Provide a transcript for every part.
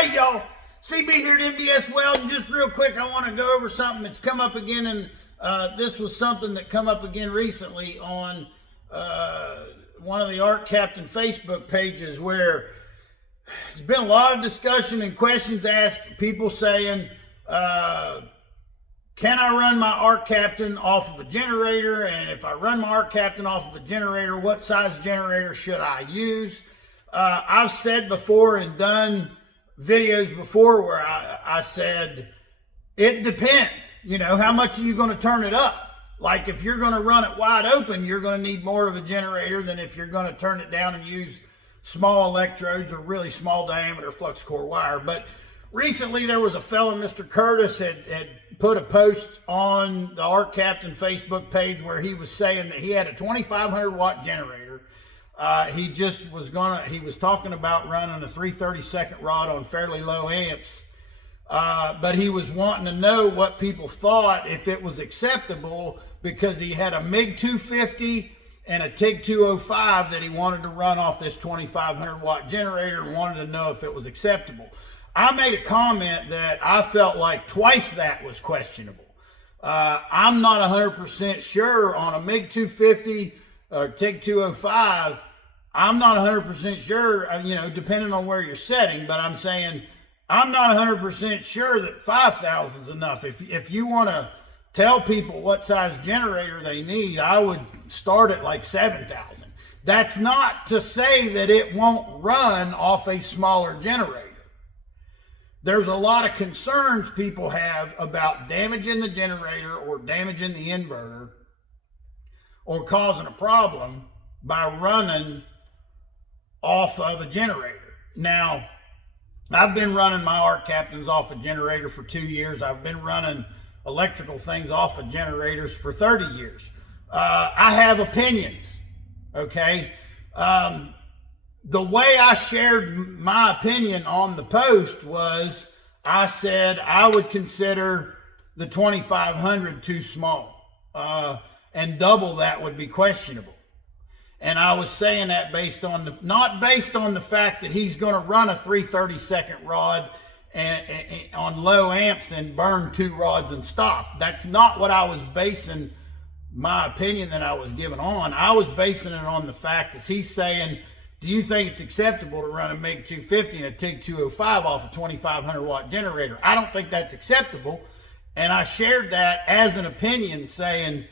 Hey y'all, CB here at MDS Welding. Just real quick, I want to go over something that's come up again, and this was something that come up again recently on one of the Art Captain Facebook pages, where there's been a lot of discussion and questions asked, people saying, can I run my Art Captain off of a generator? And if I run my Art Captain off of a generator, what size generator should I use? I've said before and done videos before where I said, it depends. You know, how much are you going to turn it up? Like if you're going to run it wide open, you're going to need more of a generator than if you're going to turn it down and use small electrodes or really small diameter flux core wire. But recently there was a fellow, Mr. Curtis, had put a post on the Art Captain Facebook page where he was saying that he had a 2,500 watt generator. He was talking about running a 3/32 rod on fairly low amps. But he was wanting to know what people thought, if it was acceptable, because he had a MiG 250 and a TIG 205 that he wanted to run off this 2,500 watt generator, and wanted to know if it was acceptable. I made a comment that I felt like twice that was questionable. I'm not 100% sure on a MiG 250 or TIG 205. I'm not 100% sure, you know, depending on where you're setting, but I'm saying I'm not 100% sure that 5,000 is enough. If you want to tell people what size generator they need, I would start at like 7,000. That's not to say that it won't run off a smaller generator. There's a lot of concerns people have about damaging the generator or damaging the inverter or causing a problem by running off of a generator. Now, I've been running my Art Captains off a generator for 2 years. I've been running electrical things off of generators for 30 years. I have opinions, okay? The way I shared my opinion on the post was, I said I would consider the 2,500 too small, and double that would be questionable. And I was saying that based on not based on the fact that he's going to run a 3/32 rod and on low amps and burn 2 rods and stop. That's not what I was basing my opinion that I was giving on. I was basing it on the fact that he's saying, do you think it's acceptable to run a MiG 250 and a TIG 205 off a 2,500 watt generator? I don't think that's acceptable. And I shared that as an opinion, saying,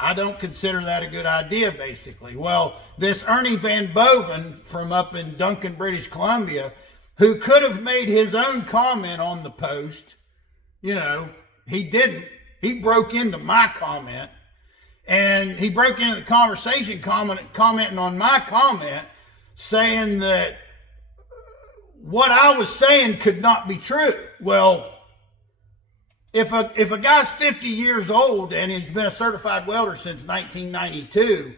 I don't consider that a good idea, basically. Well, this Ernie Van Boven from up in Duncan, British Columbia, who could have made his own comment on the post, you know, he didn't. He broke into my comment, and he broke into the conversation commenting on my comment, saying that what I was saying could not be true. Well, if a guy's 50 years old and he's been a certified welder since 1992,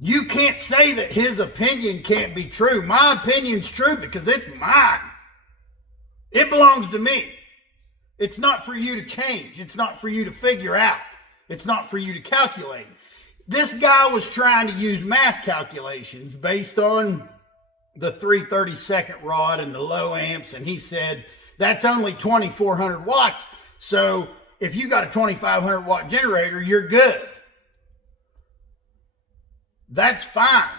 you can't say that his opinion can't be true. My opinion's true because it's mine. It belongs to me. It's not for you to change. It's not for you to figure out. It's not for you to calculate. This guy was trying to use math calculations based on the 3/32 rod and the low amps, and he said, that's only 2,400 watts. So if you got a 2,500 watt generator, you're good. That's fine.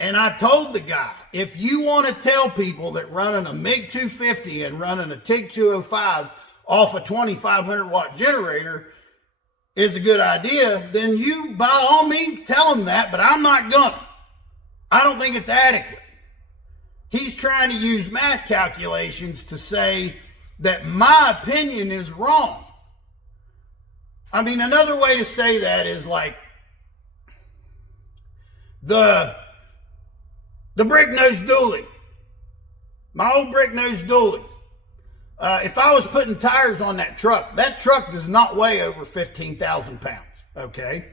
And I told the guy, if you want to tell people that running a MiG 250 and running a TIG 205 off a 2,500 watt generator is a good idea, then you by all means tell them that, but I'm not gonna. I don't think it's adequate. He's trying to use math calculations to say that my opinion is wrong. I mean, another way to say that is like the brick nose dually, my old brick nose dually. If I was putting tires on that truck does not weigh over 15,000 pounds, okay?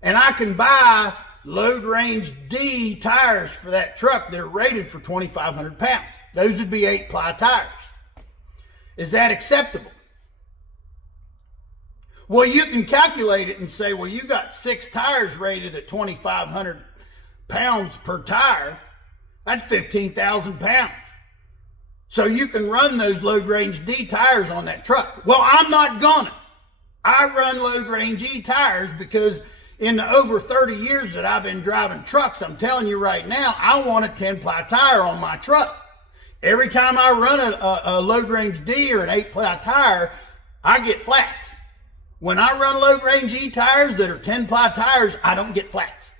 And I can buy load range D tires for that truck that are rated for 2,500 pounds. Those would be 8-ply tires. Is that acceptable? Well, you can calculate it and say, well, you got 6 tires rated at 2,500 pounds per tire. That's 15,000 pounds. So you can run those load range D tires on that truck. Well, I'm not gonna. I run load range E tires because in the over 30 years that I've been driving trucks, I'm telling you right now, I want a 10-ply tire on my truck. Every time I run a load range D or an 8-ply tire, I get flats. When I run load range E tires that are 10-ply tires, I don't get flats.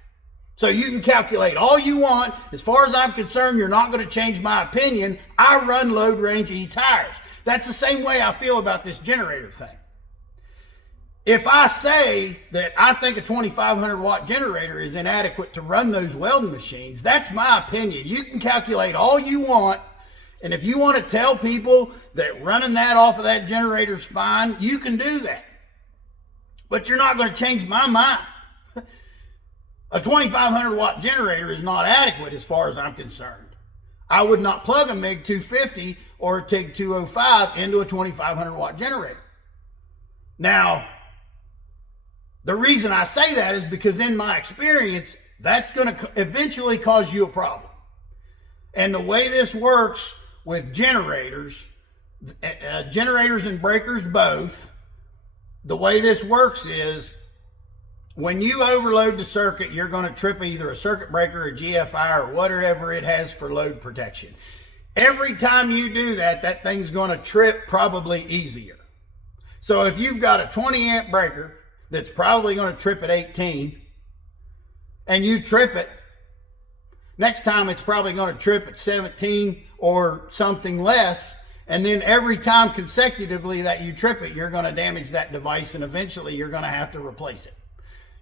So you can calculate all you want. As far as I'm concerned, you're not going to change my opinion. I run load range E tires. That's the same way I feel about this generator thing. If I say that I think a 2,500 watt generator is inadequate to run those welding machines, that's my opinion. You can calculate all you want. And if you want to tell people that running that off of that generator is fine, you can do that. But you're not going to change my mind. A 2,500 watt generator is not adequate as far as I'm concerned. I would not plug a MiG 250 or a TIG 205 into a 2,500 watt generator. Now, the reason I say that is because in my experience, that's going to eventually cause you a problem. And the way this works with generators and breakers both, the way this works is when you overload the circuit, you're going to trip either a circuit breaker, a GFI, or whatever it has for load protection. Every time you do that, that thing's going to trip probably easier. So if you've got a 20 amp breaker that's probably going to trip at 18, and you trip it, next time it's probably going to trip at 17 or something less. And then every time consecutively that you trip it, you're going to damage that device, and eventually you're going to have to replace it.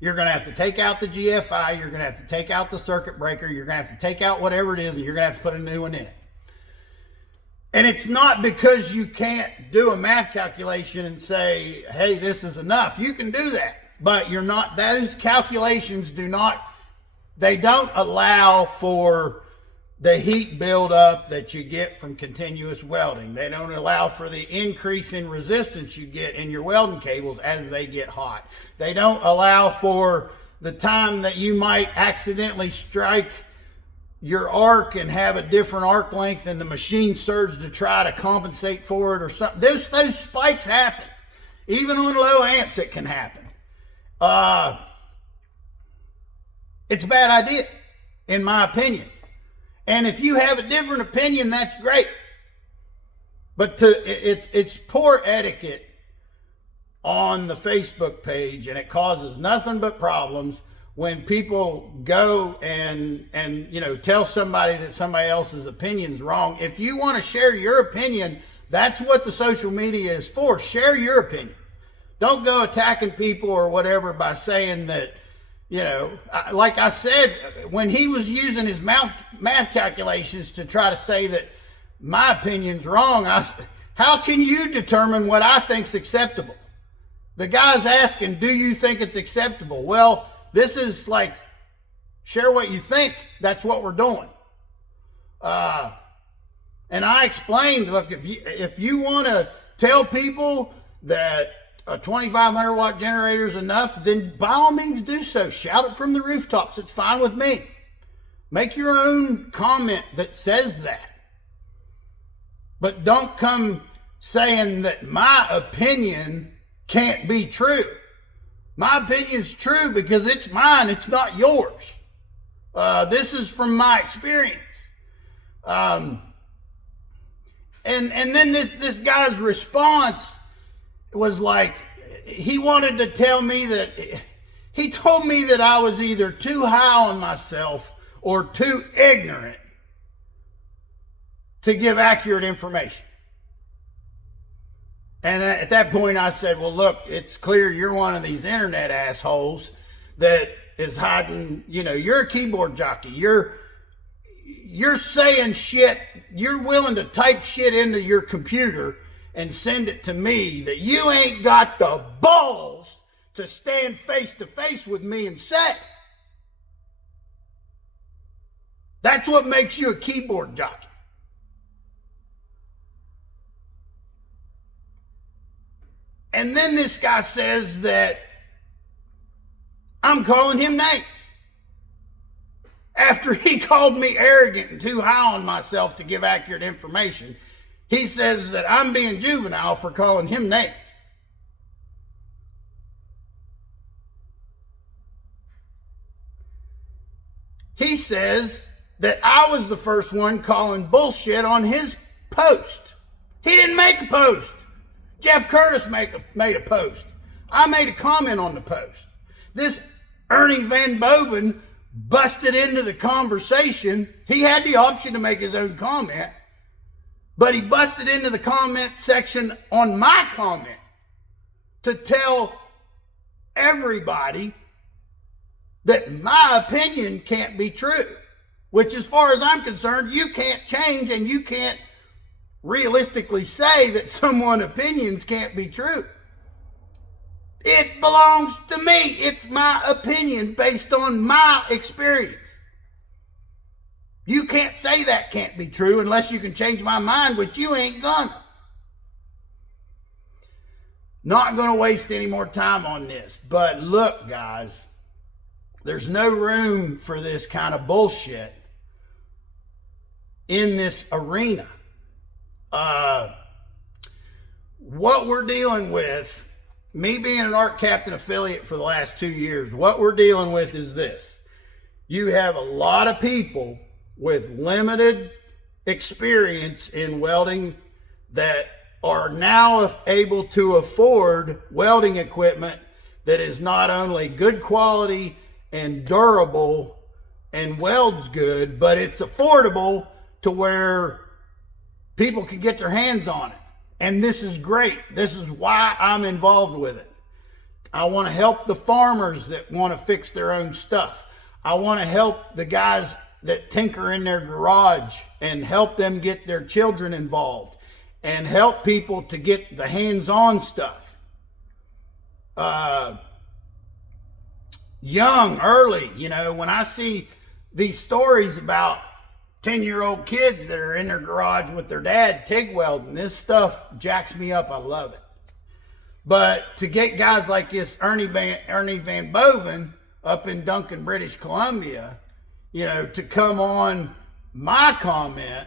You're going to have to take out the GFI, you're going to have to take out the circuit breaker, you're going to have to take out whatever it is, and you're going to have to put a new one in it. And it's not because you can't do a math calculation and say, hey, this is enough. You can do that, but you're not, those calculations they don't allow for the heat buildup that you get from continuous welding. They don't allow for the increase in resistance you get in your welding cables as they get hot. They don't allow for the time that you might accidentally strike your arc and have a different arc length and the machine surge to try to compensate for it or something. Those spikes happen. Even on low amps it can happen. It's a bad idea, in my opinion. And if you have a different opinion, that's great. But it's poor etiquette on the Facebook page, and it causes nothing but problems when people go and tell somebody that somebody else's opinion's wrong. If you want to share your opinion, that's what the social media is for. Share your opinion. Don't go attacking people or whatever by saying that, like I said, when he was using his math calculations to try to say that my opinion's wrong, how can you determine what I think's acceptable? The guy's asking, do you think it's acceptable? Well, this is like, share what you think. That's what we're doing. And I explained, look, if you want to tell people that a 2,500 watt generator is enough, then by all means do so. Shout it from the rooftops. It's fine with me. Make your own comment that says that. But don't come saying that my opinion can't be true. My opinion's true because it's mine. It's not yours. This is from my experience. And then this guy's response was like, he wanted to tell me that, he told me that I was either too high on myself or too ignorant to give accurate information. And at that point I said, well, look, it's clear you're one of these internet assholes that is hiding, you're a keyboard jockey. You're saying shit, you're willing to type shit into your computer and send it to me that you ain't got the balls to stand face to face with me and say. That's what makes you a keyboard jockey. And then this guy says that I'm calling him names. after he called me arrogant and too high on myself to give accurate information, he says that I'm being juvenile for calling him names. He says that I was the first one calling bullshit on his post. He didn't make a post. Jeff Curtis made a post. I made a comment on the post. This Ernie Van Boven busted into the conversation. He had the option to make his own comment, but he busted into the comment section on my comment to tell everybody that my opinion can't be true, which as far as I'm concerned, you can't change, and you can't realistically say that someone's opinions can't be true. It belongs to me. It's my opinion based on my experience. You can't say that can't be true unless you can change my mind, which you ain't gonna. Not gonna waste any more time on this. But look, guys, there's no room for this kind of bullshit in this arena. What we're dealing with, me being an Art Captain affiliate for the last 2 years, what we're dealing with is this. You have a lot of people with limited experience in welding that are now able to afford welding equipment that is not only good quality and durable and welds good, but it's affordable to where people can get their hands on it. And this is great. This is why I'm involved with it. I want to help the farmers that want to fix their own stuff. I want to help the guys that tinker in their garage and help them get their children involved and help people to get the hands-on stuff. Young, early, you know, when I see these stories about 10-year-old kids that are in their garage with their dad TIG welding, this stuff jacks me up. I love it. But to get guys like this Ernie Van Boven up in Duncan, British Columbia, you know, to come on my comment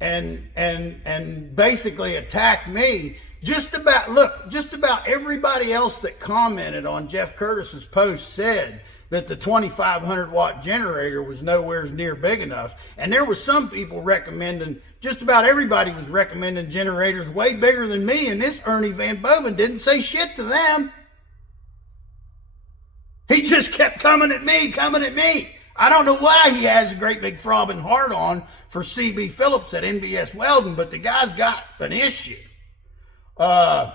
and basically attack me, just about everybody else that commented on Jeff Curtis's post said that the 2,500 watt generator was nowhere near big enough. And there were some people recommending, just about everybody was recommending generators way bigger than me. And this Ernie Van Boven didn't say shit to them. He just kept coming at me. I don't know why he has a great big throbbing heart on for CB Phillips at NBS Welding, but the guy's got an issue. The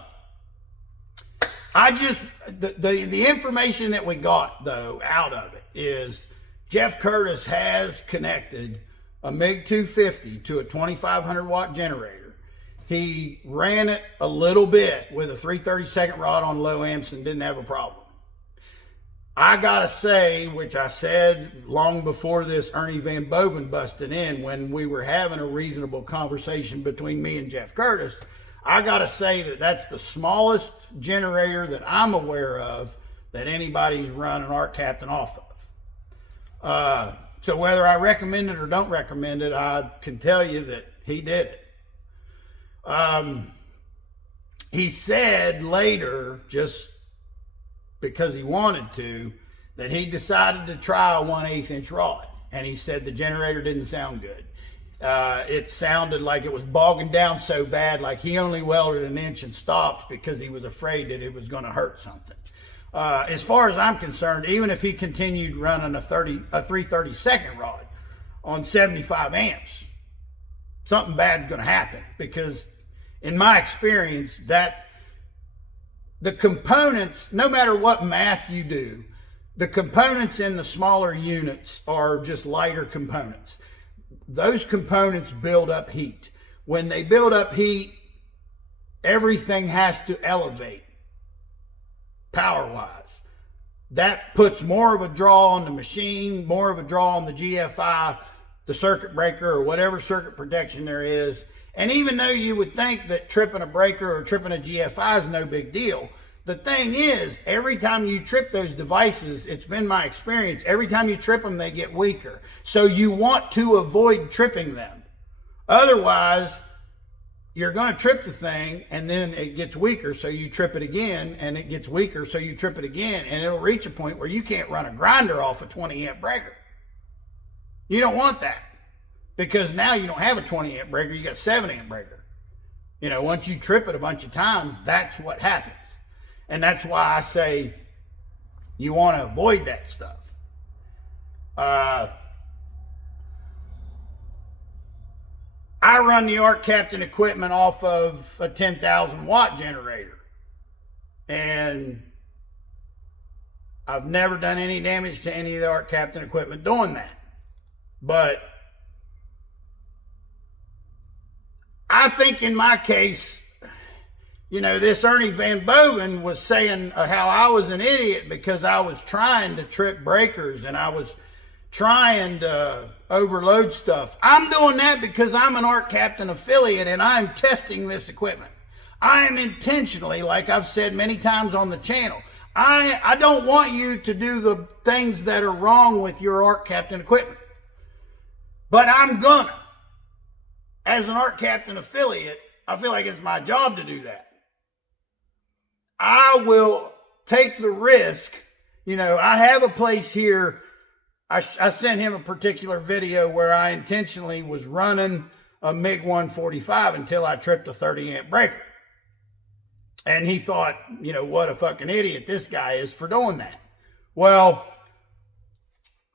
information that we got, though, out of it is Jeff Curtis has connected a MiG 250 to a 2,500 watt generator. He ran it a little bit with a 332nd rod on low amps and didn't have a problem. I gotta say, which I said long before this Ernie Van Boven busted in, when we were having a reasonable conversation between me and Jeff Curtis, I gotta say that that's the smallest generator that I'm aware of that anybody's run an Art Captain off of. So whether I recommend it or don't recommend it, I can tell you that he did it. He said later, just because he wanted to, that he decided to try a 1/8 inch rod. And he said the generator didn't sound good. It sounded like it was bogging down so bad, like he only welded an inch and stopped because he was afraid that it was going to hurt something. As far as I'm concerned, even if he continued running a 332nd rod on 75 amps, something bad's going to happen, because in my experience, that the components, no matter what math you do, the components in the smaller units are just lighter components. Those components build up heat. When they build up heat, everything has to elevate power-wise. That puts more of a draw on the machine, more of a draw on the GFI, the circuit breaker, or whatever circuit protection there is. And even though you would think that tripping a breaker or tripping a GFI is no big deal, The thing is, every time you trip those devices, it's been my experience, every time you trip them, they get weaker. So you want to avoid tripping them. Otherwise, you're going to trip the thing and then it gets weaker, so you trip it again, and it gets weaker, so you trip it again, and it'll reach a point where you can't run a grinder off a 20 amp breaker. You don't want that, because now you don't have a 20 amp breaker, you got a 7 amp breaker. You know, once you trip it a bunch of times, that's what happens. And that's why I say you want to avoid that stuff. I run the Arc Captain equipment off of a 10,000 watt generator. And I've never done any damage to any of the Arc Captain equipment doing that. But I think in my case, you know, this Ernie Van Boven was saying how I was an idiot because I was trying to trip breakers and I was trying to overload stuff. I'm doing that because I'm an Arc Captain affiliate and I'm testing this equipment. I am intentionally, like I've said many times on the channel, I don't want you to do the things that are wrong with your Arc Captain equipment. But I'm gonna. As an Arc Captain affiliate, I feel like it's my job to do that. I will take the risk. You know, I have a place here. I sent him a particular video where I intentionally was running a MiG 145 until I tripped a 30 amp breaker. And he thought, you know, what a fucking idiot this guy is for doing that. Well,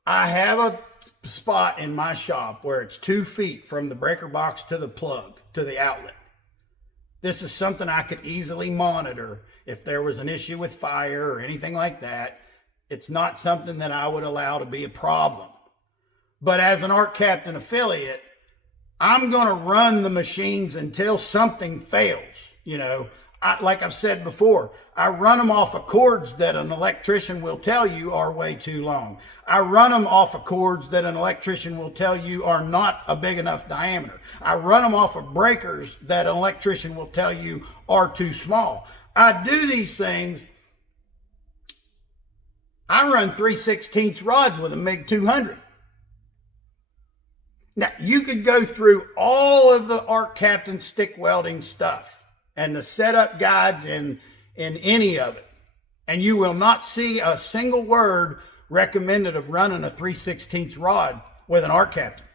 I have a spot in my shop where it's 2 feet from the breaker box to the plug, to the outlet. This is something I could easily monitor if there was an issue with fire or anything like that. It's not something that I would allow to be a problem. But as an Arc Captain affiliate, I'm going to run the machines until something fails. You know, like I've said before, I run them off of cords that an electrician will tell you are way too long. I run them off of cords that an electrician will tell you are not a big enough diameter. I run them off of breakers that an electrician will tell you are too small. I do these things. I run 3/16 rods with a MiG 200. Now, you could go through all of the Arc Captain stick welding stuff and the setup guides in any of it, and you will not see a single word recommended of running a 3/16 rod with an Arc Captain.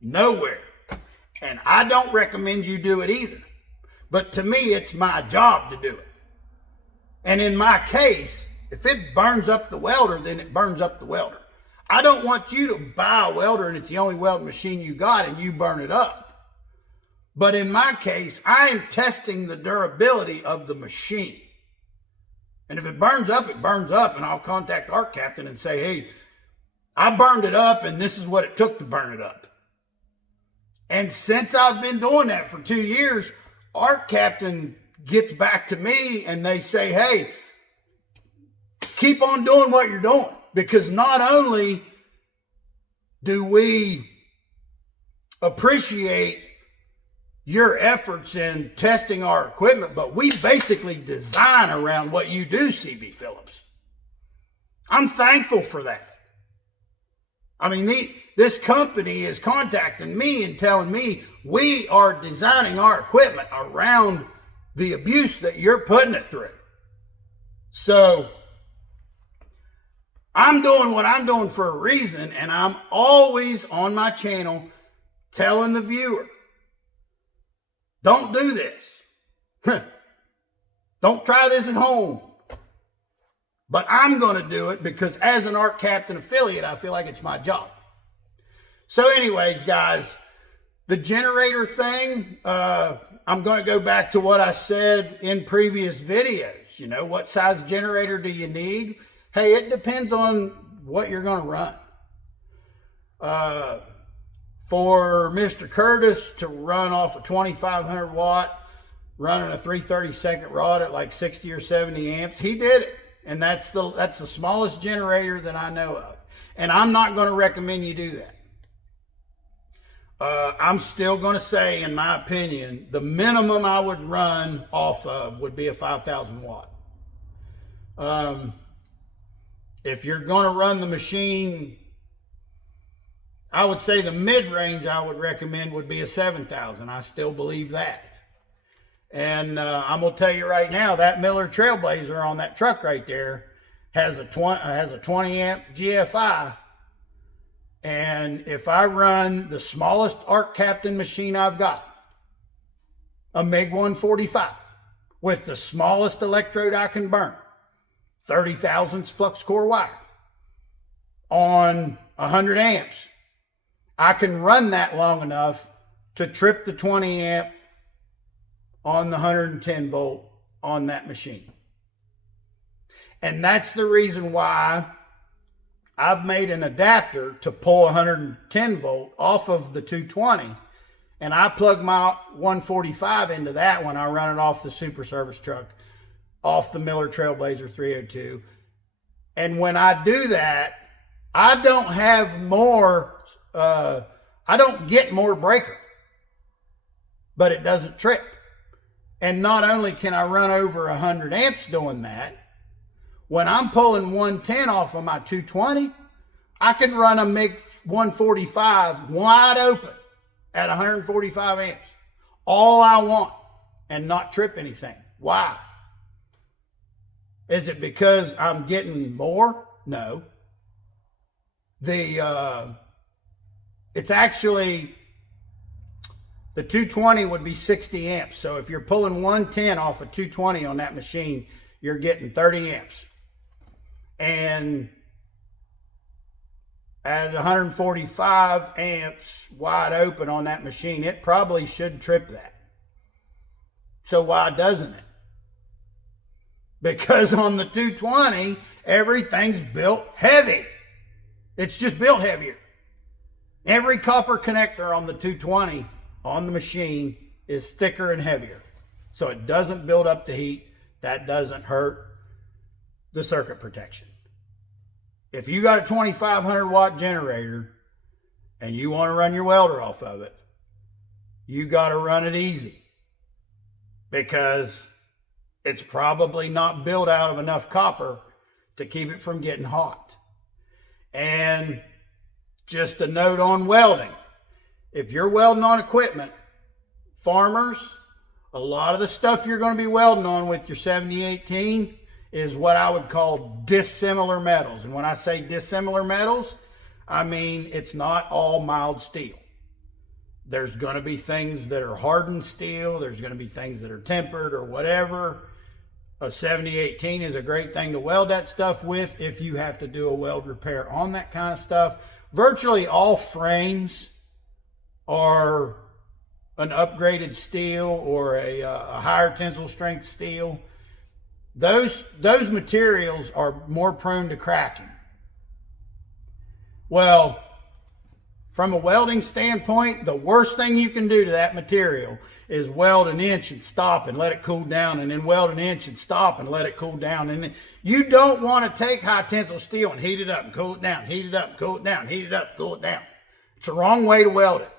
Nowhere. And I don't recommend you do it either. But to me, it's my job to do it. And in my case, if it burns up the welder, then it burns up the welder. I don't want you to buy a welder and it's the only welding machine you got and you burn it up. But in my case, I am testing the durability of the machine. And if it burns up, it burns up, and I'll contact Arc Captain and say, hey, I burned it up and this is what it took to burn it up. And since I've been doing that for 2 years, Arc Captain gets back to me and they say, hey, keep on doing what you're doing. Because not only do we appreciate your efforts in testing our equipment, but we basically design around what you do, CB Phillips. I'm thankful for that. I mean, this company is contacting me and telling me we are designing our equipment around the abuse that you're putting it through. So I'm doing what I'm doing for a reason, and I'm always on my channel telling the viewer, don't do this. Don't try this at home. But I'm going to do it because as an Arc Captain affiliate, I feel like it's my job. So anyways, guys, the generator thing, I'm going to go back to what I said in previous videos. You know, what size generator do you need? Hey, it depends on what you're going to run. For Mr. Curtis to run off a 2500 watt, running a 3/32 rod at like 60 or 70 amps, he did it. And that's the smallest generator that I know of. And I'm not going to recommend you do that. I'm still going to say, in my opinion, the minimum I would run off of would be a 5000 watt. If you're going to run the machine, I would say the mid-range I would recommend would be a 7,000. I still believe that. And I'm going to tell you right now, that Miller Trailblazer on that truck right there has a 20 amp GFI. And if I run the smallest Arc Captain machine I've got, a MiG 145, with the smallest electrode I can burn, 30 thousandths flux core wire, on 100 amps, I can run that long enough to trip the 20 amp on the 110 volt on that machine. And that's the reason why I've made an adapter to pull 110 volt off of the 220, and I plug my 145 into that when I run it off the Super Service truck, off the Miller Trailblazer 302. And when I do that, I don't have more, I don't get more breaker, but it doesn't trip. And not only can I run over 100 amps doing that, when I'm pulling 110 off of my 220, I can run a MiG 145 wide open at 145 amps, all I want, and not trip anything. Why? Is it because I'm getting more? No. It's actually, the 220 would be 60 amps. So if you're pulling 110 off of 220 on that machine, you're getting 30 amps. And at 145 amps wide open on that machine, it probably should trip that. So why doesn't it? Because on the 220, everything's built heavy. It's just built heavier. Every copper connector on the 220 on the machine is thicker and heavier. So it doesn't build up the heat. That doesn't hurt the circuit protection. If you got a 2,500 watt generator and you want to run your welder off of it, you got to run it easy, because it's probably not built out of enough copper to keep it from getting hot. And just a note on welding. If you're welding on equipment, farmers, a lot of the stuff you're going to be welding on with your 7018 is what I would call dissimilar metals. And when I say dissimilar metals, I mean it's not all mild steel. There's going to be things that are hardened steel. There's going to be things that are tempered or whatever. A 7018 is a great thing to weld that stuff with if you have to do a weld repair on that kind of stuff. Virtually all frames are an upgraded steel or a higher tensile strength steel. Those materials are more prone to cracking. Well, from a welding standpoint, the worst thing you can do to that material is weld an inch and stop and let it cool down, and then weld an inch and stop and let it cool down. And you don't want to take high tensile steel and heat it up and cool it down, heat it up, cool it down, heat it up, cool it down. It's the wrong way to weld it.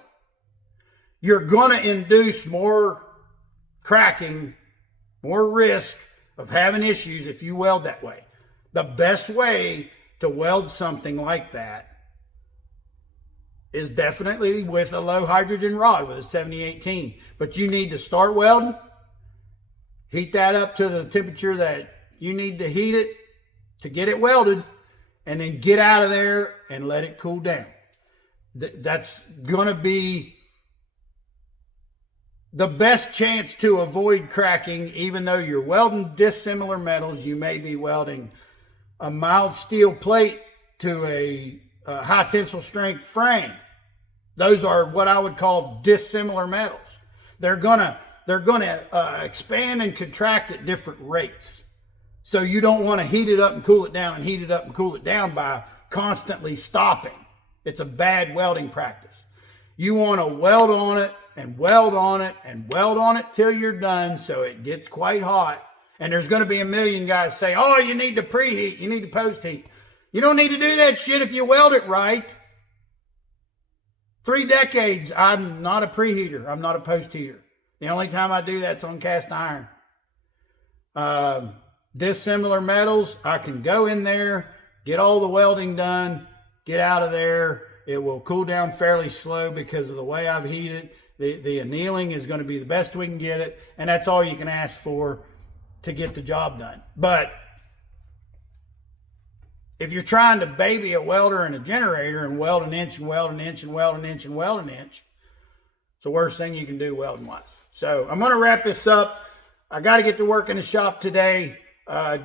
You're going to induce more cracking, more risk of having issues if you weld that way. The best way to weld something like that is definitely with a low hydrogen rod with a 7018. But you need to start welding, heat that up to the temperature that you need to heat it to get it welded, and then get out of there and let it cool down. That's going to be the best chance to avoid cracking. Even though you're welding dissimilar metals, you may be welding a mild steel plate to a high tensile strength frame. Those are what I would call dissimilar metals. They're gonna expand and contract at different rates. So you don't want to heat it up and cool it down and heat it up and cool it down by constantly stopping. It's a bad welding practice. You want to weld on it and weld on it and weld on it till you're done, so it gets quite hot. And there's going to be a million guys say, oh, you need to preheat, you need to post heat. You don't need to do that shit if you weld it right. 3 decades, I'm not a preheater. I'm not a post heater. The only time I do that's on cast iron. dissimilar metals, I can go in there, get all the welding done, get out of there. It will cool down fairly slow because of the way I've heated. The annealing is going to be the best we can get it, and that's all you can ask for to get the job done. But if you're trying to baby a welder and a generator and weld an inch and weld an inch and weld an inch and weld an inch, it's the worst thing you can do welding wise. So I'm going to wrap this up. I got to get to work in the shop today.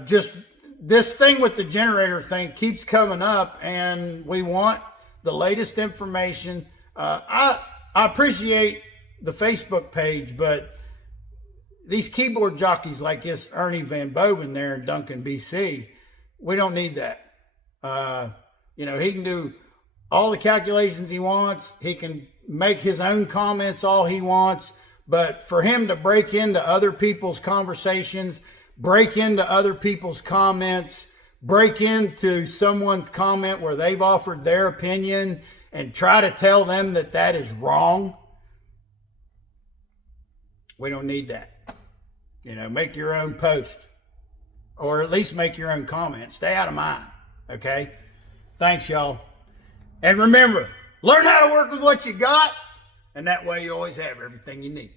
Just this thing with the generator thing keeps coming up, and we want the latest information. I appreciate the Facebook page, but these keyboard jockeys like this Ernie Van Boven there in Duncan, BC, we don't need that. You know, he can do all the calculations he wants. He can make his own comments all he wants. But for him to break into other people's conversations, break into other people's comments, break into someone's comment where they've offered their opinion and try to tell them that that is wrong, we don't need that. You know, make your own post, or at least make your own comment. Stay out of mine, okay? Thanks, y'all. And remember, learn how to work with what you got, and that way you always have everything you need.